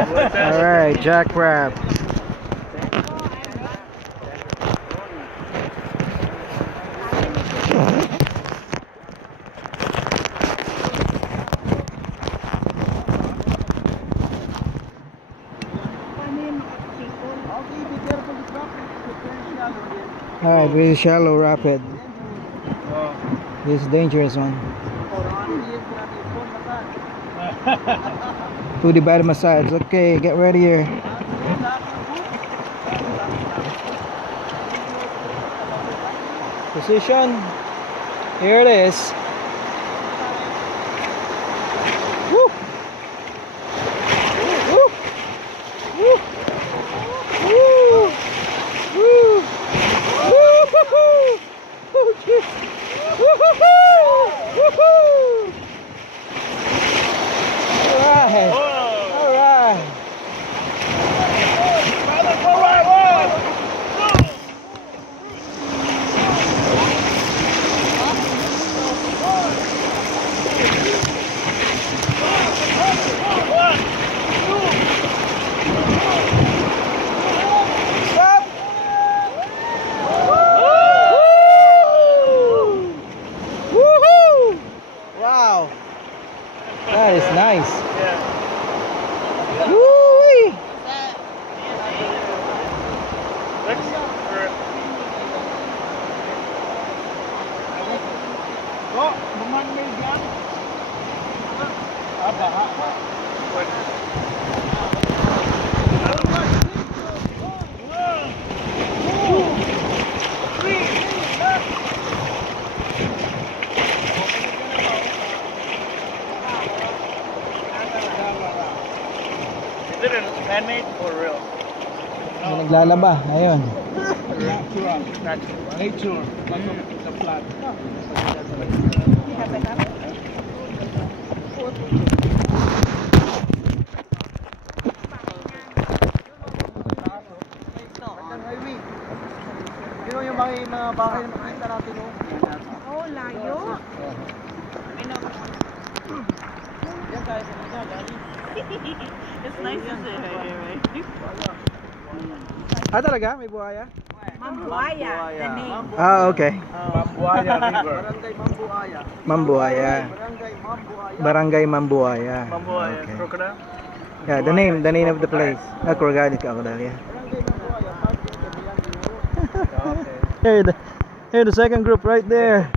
Alright, jackrabbit. Alright, very shallow rapid. This is dangerous one. 2 divided massage. Okay, get ready here. Position. Here it is. Woo! Woo! Woo! Woo! Woo! Woo-hoo-hoo! Oh, jeez. Woo-hoo-hoo! Woo-hoo! Alright. Alright. Stop! Woohoo! Wow. That is nice. Woo-wee! Is it man-made or real? May naglalaba. Ayun. Nature. The plant. You know yung mga bahay na makita natin no? Oh, layo. Yan tayo sa mga galing. It's nice to sit right? Ah, talaga? May buhaya? Mambuaya, the name. Ah, okay. Mambuaya River. Barangay Mambuaya. Mambuaya. Barangay Mambuaya. Barangay Mambuaya. Mambuaya. Okay. Crocodile? Yeah, the name of the place. Ah, crocodile, yeah. Barangay Mambuaya. Okay. Here the second group right there.